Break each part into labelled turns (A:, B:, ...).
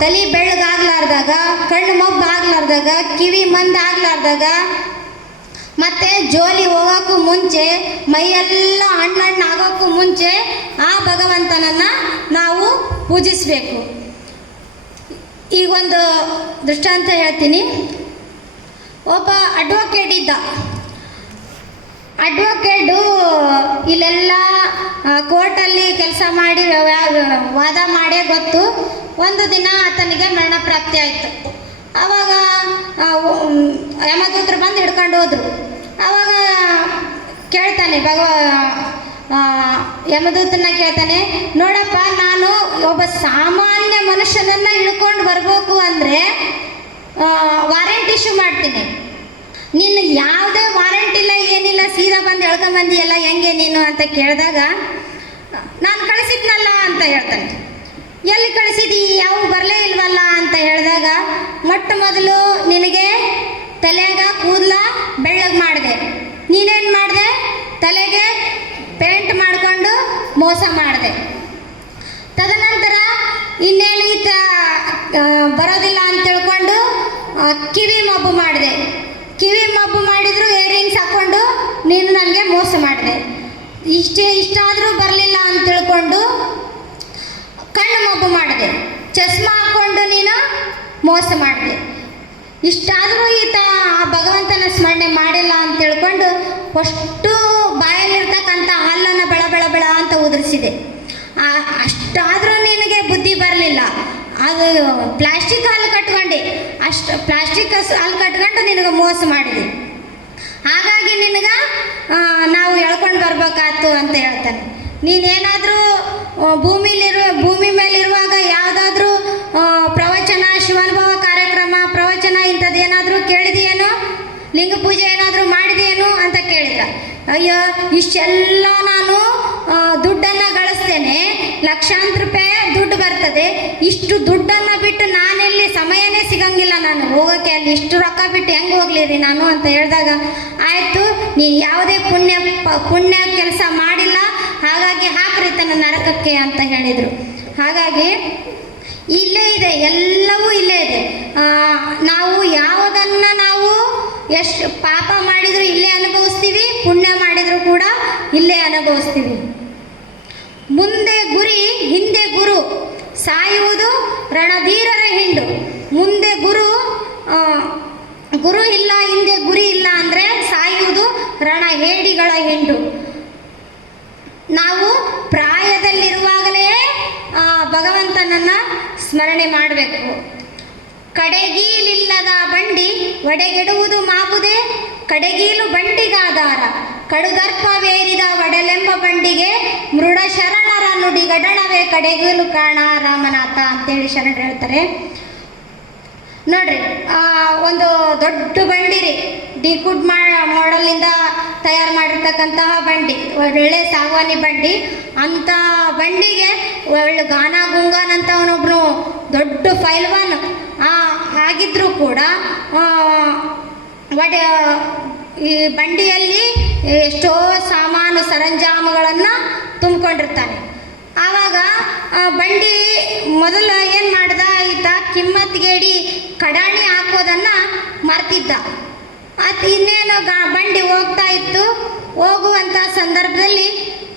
A: ತಲೆ ಬೆಳ್ಳಗಾಗ್ಲಾರ್ದಾಗ, ಕಣ್ಣು ಮಬ್ಬು ಆಗ್ಲಾರ್ದಾಗ ಕಿವಿ ಮಂದ ಆಗ್ಲಾರ್ದಾಗ ಮತ್ತೆ ಜೋಲಿ ಹೋಗೋಕ್ಕೂ ಮುಂಚೆ, ಮೈಯೆಲ್ಲ ಹಣ್ಣಣ್ಣು ಆಗೋಕ್ಕೂ ಮುಂಚೆ ಆ ಭಗವಂತನನ್ನು ನಾವು ಪೂಜಿಸಬೇಕು. ಈಗ ಒಂದು ದೃಷ್ಟಾಂತ ಹೇಳ್ತೀನಿ. ಒಬ್ಬ ಅಡ್ವೊಕೇಟ್ ಇದ್ದ. ಅಡ್ವೊಕೇಟು ಇಲ್ಲೆಲ್ಲ ಕೋರ್ಟಲ್ಲಿ ಕೆಲಸ ಮಾಡಿ ವಾದ ಮಾಡೇ ಗೊತ್ತು. ಒಂದು ದಿನ ಆತನಿಗೆ ಮರಣ ಪ್ರಾಪ್ತಿ ಆಯಿತು ಆವಾಗ ಯಮದೂತರು ಬಂದು ಹಿಡ್ಕೊಂಡು ಹೋದ್ರು. ಆವಾಗ ಕೇಳ್ತಾನೆ, ಭಗವ ಯಮದೂತನ ಕೇಳ್ತಾನೆ, ನೋಡಪ್ಪ, ನಾನು ಒಬ್ಬ ಸಾಮಾನ್ಯ ಮನುಷ್ಯನನ್ನು ಇಳ್ಕೊಂಡು ಬರಬೇಕು ಅಂದರೆ ವಾರೆಂಟ್ ಇಶ್ಯೂ ಮಾಡ್ತೀನಿ. ನಿನ್ನ ಯಾವುದೇ ವಾರಂಟ್ ಇಲ್ಲ, ಏನಿಲ್ಲ, ಸೀದಾ ಬಂದು ಎಳ್ಕೊಂಬಂದಿಯಲ್ಲ ಹೆಂಗೆ ನೀನು ಅಂತ ಕೇಳಿದಾಗ, ನಾನು ಕಳಿಸಿದ್ನಲ್ಲ ಅಂತ ಹೇಳ್ತಾನೆ. ಎಲ್ಲಿ ಕಳಿಸಿದಿ? ಯಾವ ಬರಲೇ ಇಲ್ವಲ್ಲ ಅಂತ ಹೇಳಿದಾಗ, ಮೊಟ್ಟ ಮೊದಲು ನಿನಗೆ ತಲೆಗ ಕೂದಲ ಬೆಳ್ಳಗೆ ಮಾಡಿದೆ. ನೀನೇನು ಮಾಡಿದೆ? ತಲೆಗೆ ಪೇಂಟ್ ಮಾಡಿಕೊಂಡು ಮೋಸ ಮಾಡಿದೆ. ತದನಂತರ ಇನ್ನೇನು ಈತ ಬರೋದಿಲ್ಲ ಅಂತ ತಿಳ್ಕೊಂಡು ಕಿವಿ ಮಬ್ಬು ಮಾಡಿದೆ. ಕಿವಿ ಮಬ್ಬು ಮಾಡಿದ್ರು ಇಯರಿಂಗ್ಸ್ ಹಾಕೊಂಡು ನೀನು ನನಗೆ ಮೋಸ ಮಾಡಿದೆ. ಇಷ್ಟೇ ಇಷ್ಟಾದರೂ ಬರಲಿಲ್ಲ ಅಂತ ತಿಳ್ಕೊಂಡು ಕಣ್ಣು ಮಬ್ಬು ಮಾಡಿದೆ. ಚಸ್ಮಾ ಹಾಕ್ಕೊಂಡು ನೀನು ಮೋಸ ಮಾಡಿದೆ. ಇಷ್ಟಾದರೂ ಈತ ಆ ಭಗವಂತನ ಸ್ಮರಣೆ ಮಾಡಿಲ್ಲ ಅಂತ ತಿಳ್ಕೊಂಡು ಅಷ್ಟು ಬಾಯಲ್ಲಿರ್ತಕ್ಕಂಥ ಹಾಲನ್ನು ಬೆಳ ಬೆಳ ಬೆಳ ಅಂತ ಉದುರಿಸಿದೆ. ಅಷ್ಟಾದರೂ ನಿನಗೆ ಬುದ್ಧಿ ಬರಲಿಲ್ಲ. ಅದು ಪ್ಲಾಸ್ಟಿಕ್ ಹಾಲು ಕಟ್ಕೊಂಡು. ಅಷ್ಟು, ಪ್ಲಾಸ್ಟಿಕ್ ಹಾಲು ಕಟ್ಕೊಂಡು ನಿನಗೆ ಮೋಸ ಮಾಡಿದೆ. ಹಾಗಾಗಿ ನಿನಗೆ ನಾವು ಎಳ್ಕೊಂಡು ಬರ್ಬೇಕಾಯ್ತು ಅಂತ ಹೇಳ್ತಾನೆ. ನೀನೇನಾದರೂ ಭೂಮಿಲಿರುವ ಭೂಮಿ ಮೇಲಿರುವಾಗ ಯಾವುದಾದ್ರೂ ಪ್ರವಚನ, ಶಿವಾನುಭವ ಕಾರ್ಯಕ್ರಮ, ಪ್ರವಚನ ಇಂಥದ್ದು ಏನಾದರೂ ಕೇಳಿದೆಯೇನು? ಲಿಂಗ ಪೂಜೆ ಏನಾದರೂ ಮಾಡಿದೆಯೇನು ಅಂತ ಕೇಳಿದ. ಅಯ್ಯೋ, ಇಷ್ಟೆಲ್ಲ ನಾನು ದುಡ್ಡನ್ನು ಗಳಿಸ್ತೇನೆ. ಲಕ್ಷಾಂತರ ರೂಪಾಯಿ ದುಡ್ಡು ಬರ್ತದೆ. ಇಷ್ಟು ದುಡ್ಡನ್ನು ಬಿಟ್ಟು ನಾನೆಲ್ಲಿ ಸಿಗಂಗಿಲ್ಲ ನಾನು. ಹೋಗೋಕ್ಕೆ ಅಲ್ಲಿ ಇಷ್ಟು ರೊಕ್ಕ ಬಿಟ್ಟು ಹೆಂಗೆ ಹೋಗ್ಲಿ ರೀ ನಾನು ಅಂತ ಹೇಳಿದಾಗ, ಆಯಿತು ನೀ ಯಾವುದೇ ಪುಣ್ಯ ಪುಣ್ಯ ಕೆಲಸ ಮಾಡಿಲ್ಲ, ಹಾಗಾಗಿ ಹಾಕ್ರಿ ತನ್ನ ನರಕಕ್ಕೆ ಅಂತ ಹೇಳಿದರು. ಹಾಗಾಗಿ ಇಲ್ಲೇ ಇದೆ, ಎಲ್ಲವೂ ಇಲ್ಲೇ ಇದೆ. ನಾವು ಯಾವುದನ್ನು ನಾವು ಎಷ್ಟು ಪಾಪ ಮಾಡಿದರೂ ಇಲ್ಲೇ ಅನುಭವಿಸ್ತೀವಿ, ಪುಣ್ಯ ಮಾಡಿದರೂ ಕೂಡ ಇಲ್ಲೇ ಅನುಭವಿಸ್ತೀವಿ. ಮುಂದೆ ಗುರಿ, ಹಿಂದೆ ಗುರು. ಸಾಯುವುದು ರಣಧೀರರ ಹಿಂಡು. ಮುಂದೆ ಗುರು ಗುರು ಇಲ್ಲ, ಹಿಂದೆ ಗುರಿ ಇಲ್ಲ ಅಂದರೆ ಸಾಯುವುದು ರಣ ಹೇಡಿಗಳ ಹೆಂಡು ನಾವು ಪ್ರಾಯದಲ್ಲಿರುವಾಗಲೇ ಭಗವಂತನನ್ನ ಸ್ಮರಣೆ ಮಾಡಬೇಕು. ಕಡೆಗೀಲಿಲ್ಲದ ಬಂಡಿ, ಒಡೆಗೆಡುವುದು ಮಾಬುದೇ ಕಡೆಗೀಲು ಬಂಡಿಗಾಧಾರ. ಕಡುಗರ್ಪವೇರಿದ ಒಡಲೆಂಬ ಬಂಡಿಗೆ ಮೃಡ ಶರಣರ ನುಡಿಗಡಣವೇ ಕಡೆಗೀಲು ಕಾಣ ರಾಮನಾಥ ಅಂತೇಳಿ ಶರಣರು ಹೇಳ್ತಾರೆ. ನೋಡ್ರಿ ಒಂದು ದೊಡ್ಡ ಬಂಡಿ ರೀ. ಡಿಕುಡ್ ಮಾಡಲಿಂದ ತಯಾರು ಮಾಡಿರ್ತಕ್ಕಂತಹ ಬಂಡಿ, ಒಳ್ಳೆ ಸಾಗವಾನಿ ಬಂಡಿ. ಅಂಥ ಬಂಡಿಗೆ ಒಳ್ಳೆ ಗಾನ ಗುಂಗಾನ್ ಅಂತ ಅವನೊಬ್ನು ದೊಡ್ಡ ಫೈಲ್ವಾನ್. ಆಗಿದ್ರೂ ಕೂಡ ಒಡೆ, ಈ ಬಂಡಿಯಲ್ಲಿ ಎಷ್ಟೋ ಸಾಮಾನು ಸರಂಜಾಮುಗಳನ್ನು ತುಂಬಿಕೊಂಡಿರ್ತಾನೆ. ಆವಾಗ ಆ ಬಂಡಿ ಮೊದಲು ಏನು ಮಾಡ್ದ? ಈತ ಕಿಮ್ಮತ್ಗೇಡಿ ಕಡಾಣಿ ಹಾಕೋದನ್ನು ಮರ್ತಿದ್ದ. ಅದು ಇನ್ನೇನು ಗಾ ಬಂಡಿ ಹೋಗ್ತಾ ಇತ್ತು. ಹೋಗುವಂಥ ಸಂದರ್ಭದಲ್ಲಿ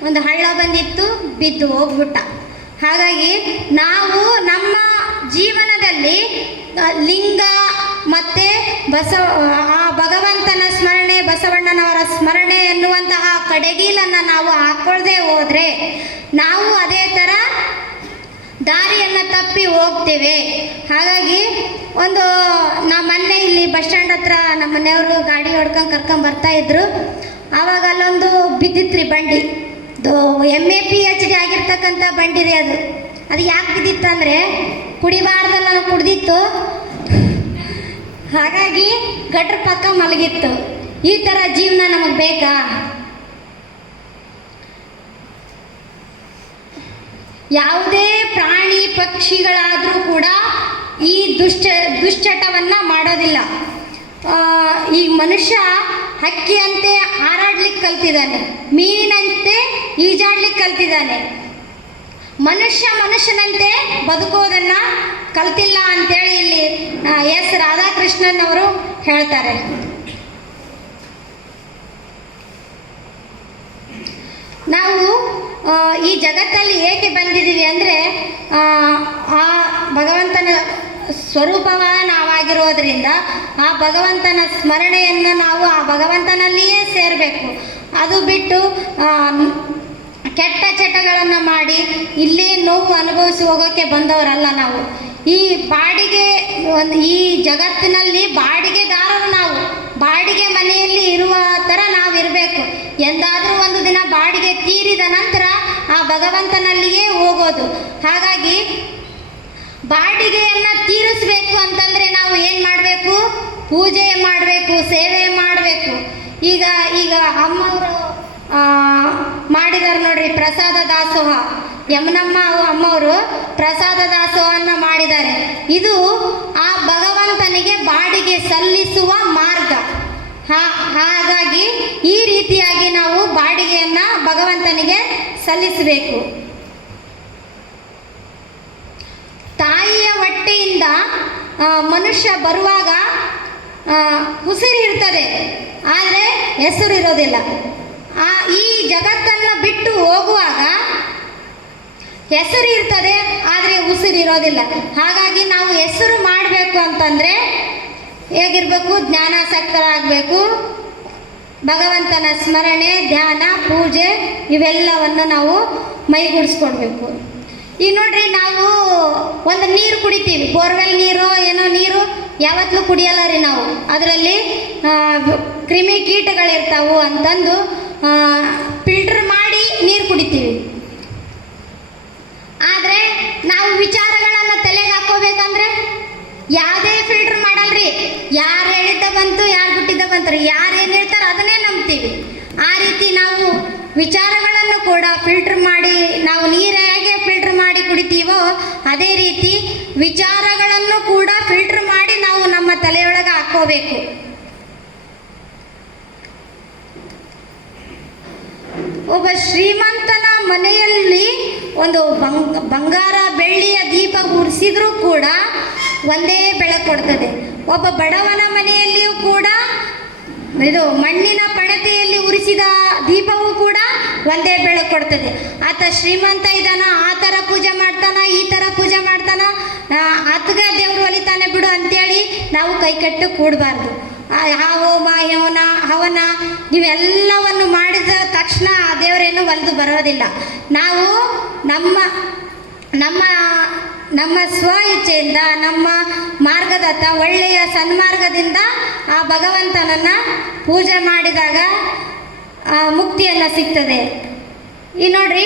A: ಒಂದು ಹಳ್ಳ ಬಂದಿತ್ತು, ಬಿದ್ದು ಹೋಗ್ಬಿಟ್ಟ. ಹಾಗಾಗಿ ನಾವು ನಮ್ಮ ಜೀವನದಲ್ಲಿ ಲಿಂಗ ಮತ್ತು ಬಸವ ಆ ಭಗವಂತನ ಸ್ಮರಣೆ, ಬಸವಣ್ಣನವರ ಸ್ಮರಣೆ ಎನ್ನುವಂತಹ ಕಡೆಗೀಲನ್ನು ನಾವು ಹಾಕ್ಕೊಳ್ಳದೆ ಹೋದರೆ, ನಾವು ಅದೇ ಥರ ದಾರಿಯನ್ನು ತಪ್ಪಿ ಹೋಗ್ತೇವೆ. ಹಾಗಾಗಿ ಒಂದು ನಾ ಮೊನ್ನೆ ಇಲ್ಲಿ ಬಸ್ ಸ್ಟ್ಯಾಂಡ್ ಹತ್ರ ನಮ್ಮ ಮನೆಯವರು ಗಾಡಿ ಹೊಡ್ಕೊಂಡು ಕರ್ಕೊಂಡು ಬರ್ತಾ ಇದ್ರು. ಆವಾಗ ಅಲ್ಲೊಂದು ಬಿದ್ದಿತ್ರಿ ಬಂಡಿ. M A P H D ಆಗಿರ್ತಕ್ಕಂಥ ಬಂಡಿ ರೀ ಅದು. ಅದು ಯಾಕೆ ಬಿದ್ದಿತ್ತು ಅಂದರೆ ಕುಡಿಬಾರ್ದಲ್ಲ ಕುಡ್ದಿತ್ತು. ಹಾಗಾಗಿ ಗಟ್ರ ಪಕ್ಕ ಮಲಗಿತ್ತು. ಈ ಥರ ಜೀವನ ನಮಗೆ ಬೇಕಾ? ಯಾವುದೇ ಪ್ರಾಣಿ ಪಕ್ಷಿಗಳಾದರೂ ಕೂಡ ಈ ದುಷ್ಟ, ದುಶ್ಚಟವನ್ನು ಮಾಡೋದಿಲ್ಲ. ಈ ಮನುಷ್ಯ ಹಕ್ಕಿಯಂತೆ ಹಾರಾಡ್ಲಿಕ್ಕೆ ಕಲ್ತಿದ್ದಾನೆ ಮೀನಂತೆ ಈಜಾಡ್ಲಿಕ್ಕೆ ಕಲ್ತಿದ್ದಾನೆ. ಮನುಷ್ಯ ಮನುಷ್ಯನಂತೆ ಬದುಕೋದನ್ನು ಕಲ್ತಿಲ್ಲ ಅಂತೇಳಿ ಇಲ್ಲಿ ಎಸ್ ರಾಧಾಕೃಷ್ಣನ್ ಅವರು ಹೇಳ್ತಾರೆ. ನಾವು ಈ ಜಗತ್ತಲ್ಲಿ ಏಕೆ ಬಂದಿದ್ದೀವಿ ಅಂದರೆ, ಆ ಭಗವಂತನ ಸ್ವರೂಪವ ನಾವಾಗಿರೋದ್ರಿಂದ ಆ ಭಗವಂತನ ಸ್ಮರಣೆಯನ್ನು ನಾವು ಆ ಭಗವಂತನಲ್ಲಿಯೇ ಸೇರಬೇಕು. ಅದು ಬಿಟ್ಟು ಕೆಟ್ಟ ಚಟಗಳನ್ನು ಮಾಡಿ ಇಲ್ಲಿ ನೋವು ಅನುಭವಿಸಿ ಹೋಗೋಕ್ಕೆ ಬಂದವರಲ್ಲ ನಾವು. ಈ ಬಾಡಿಗೆ, ಒಂದು, ಈ ಜಗತ್ತಿನಲ್ಲಿ ಬಾಡಿಗೆದಾರರು ನಾವು. ಬಾಡಿಗೆ ಮನೆಯಲ್ಲಿ ಇರುವ ಥರ ನಾವು ಇರಬೇಕು ಎಂದಾದರೂ ಒಂದು ದಿನ ಬಾಡಿಗೆ ತೀರಿದ ನಂತರ ಆ ಭಗವಂತನಲ್ಲಿಯೇ ಹೋಗೋದು. ಹಾಗಾಗಿ ಬಾಡಿಗೆಯನ್ನು ತೀರಿಸಬೇಕು ಅಂತಂದರೆ ನಾವು ಏನು ಮಾಡಬೇಕು? ಪೂಜೆ ಮಾಡಬೇಕು, ಸೇವೆ ಮಾಡಬೇಕು. ಈಗ ಈಗ ಅಮ್ಮವರು ಮಾಡಿದ್ದಾರೆ ನೋಡ್ರಿ ಪ್ರಸಾದ ದಾಸೋಹ. ಯಮನಮ್ಮ ಅಮ್ಮವರು ಪ್ರಸಾದ ದಾಸೋಹವನ್ನು ಮಾಡಿದ್ದಾರೆ. ಇದು ಆ ಭಗವಂತನಿಗೆ ಬಾಡಿಗೆ ಸಲ್ಲಿಸುವ ಮಾರ್ಗ. ಹಾಗಾಗಿ ಈ ರೀತಿಯಾಗಿ ನಾವು ಬಾಡಿಗೆಯನ್ನು ಭಗವಂತನಿಗೆ ಸಲ್ಲಿಸಬೇಕು. ತಾಯಿಯ ಹೊಟ್ಟೆಯಿಂದ ಮನುಷ್ಯ ಬರುವಾಗ ಉಸಿರು ಇರ್ತದೆ. ಆದರೆ ಹೆಸರು ಇರೋದಿಲ್ಲ. ಆ, ಈ ಜಗತ್ತನ್ನು ಬಿಟ್ಟು ಹೋಗುವಾಗ ಹೆಸರು ಇರ್ತದೆ, ಆದರೆ ಉಸಿರು ಇರೋದಿಲ್ಲ. ಹಾಗಾಗಿ ನಾವು ಹೆಸರು ಮಾಡಬೇಕು ಅಂತಂದರೆ ಹೇಗಿರಬೇಕು? ಜ್ಞಾನಾಸಕ್ತರಾಗಬೇಕು. ಭಗವಂತನ ಸ್ಮರಣೆ, ಧ್ಯಾನ, ಪೂಜೆ ಇವೆಲ್ಲವನ್ನು ನಾವು ಮೈಗೂಡಿಸ್ಕೊಡ್ಬೇಕು. ಈಗ ನೋಡ್ರಿ, ನಾವು ಒಂದು ನೀರು ಕುಡಿತೀವಿ. ಬೋರ್ವೆಲ್ ನೀರು ಏನೋ ನೀರು ಯಾವತ್ತೂ ಕುಡಿಯಲ್ಲ ರೀ ನಾವು. ಅದರಲ್ಲಿ ಕ್ರಿಮಿ ಕೀಟಗಳಿರ್ತಾವು ಅಂತಂದು ಫಿಲ್ಟರ್ ಮಾಡಿ ನೀರು ಕುಡಿತೀವಿ ಆದರೆ ನಾವು ವಿಚಾರಗಳನ್ನು ತಲೆಗೆ ಹಾಕೋಬೇಕಂದ್ರೆ ಯಾವುದೇ ಫಿಲ್ಟರ್ ಮಾಡಲ್ರಿ ಯಾರು ಹೇಳಿದ್ದ ಬಂತು ಯಾರು ಬಿಟ್ಟಿದ್ದ ಬಂತು ರೀ ಯಾರು ಏನು ಹೇಳ್ತಾರೋ ಅದನ್ನೇ ನಂಬ್ತೀವಿ. ಆ ರೀತಿ ನಾವು ವಿಚಾರಗಳನ್ನು ಕೂಡ ಫಿಲ್ಟರ್ ಮಾಡಿ, ನಾವು ನೀರು ಹೇಗೆ ಫಿಲ್ಟರ್ ಮಾಡಿ ಕುಡಿತೀವೋ ಅದೇ ರೀತಿ ವಿಚಾರಗಳನ್ನು ಕೂಡ ಫಿಲ್ಟರ್ ಮಾಡಿ ನಾವು ನಮ್ಮ ತಲೆಯೊಳಗೆ ಹಾಕೋಬೇಕು ಒಬ್ಬ ಶ್ರೀಮಂತನ ಮನೆಯಲ್ಲಿ ಒಂದು ಬಂಗ್, ಬಂಗಾರ ಬೆಳ್ಳಿಯ ದೀಪ ಉರಿಸಿದ್ರೂ ಕೂಡ ಒಂದೇ ಬೆಳಕು ಕೊಡ್ತದೆ. ಒಬ್ಬ ಬಡವನ ಮನೆಯಲ್ಲಿಯೂ ಕೂಡ ಇದು ಮಣ್ಣಿನ ಪಣತೆಯಲ್ಲಿ ಉರಿಸಿದ ದೀಪವೂ ಕೂಡ ಒಂದೇ ಬೆಳಕು ಕೊಡ್ತದೆ. ಆತ ಶ್ರೀಮಂತ ಇದ್ದಾನ, ಆ ಥರ ಪೂಜೆ ಮಾಡ್ತಾನ, ಈ ಥರ ಪೂಜೆ ಮಾಡ್ತಾನ. ಆತಗ ದೇವ್ರು ಒಲಿತಾನೆ ಬಿಡು ಅಂತೇಳಿ ನಾವು ಕೈಕಟ್ಟು ಕೂಡಬಾರ್ದು. ಆ ಮಾ ಹವನ ಹವನ ಇವೆಲ್ಲವನ್ನು ಮಾಡಿದ ತಕ್ಷಣ ಆ ದೇವರೇನು ಒಲಿದು ಬರೋದಿಲ್ಲ. ನಾವು ನಮ್ಮ ನಮ್ಮ ನಮ್ಮ ಸ್ವ ಇಚ್ಛೆಯಿಂದ ನಮ್ಮ ಮಾರ್ಗದತ್ತ, ಒಳ್ಳೆಯ ಸನ್ಮಾರ್ಗದಿಂದ ಆ ಭಗವಂತನನ್ನು ಪೂಜೆ ಮಾಡಿದಾಗ ಮುಕ್ತಿಯನ್ನು ಸಿಗ್ತದೆ. ಈ ನೋಡ್ರಿ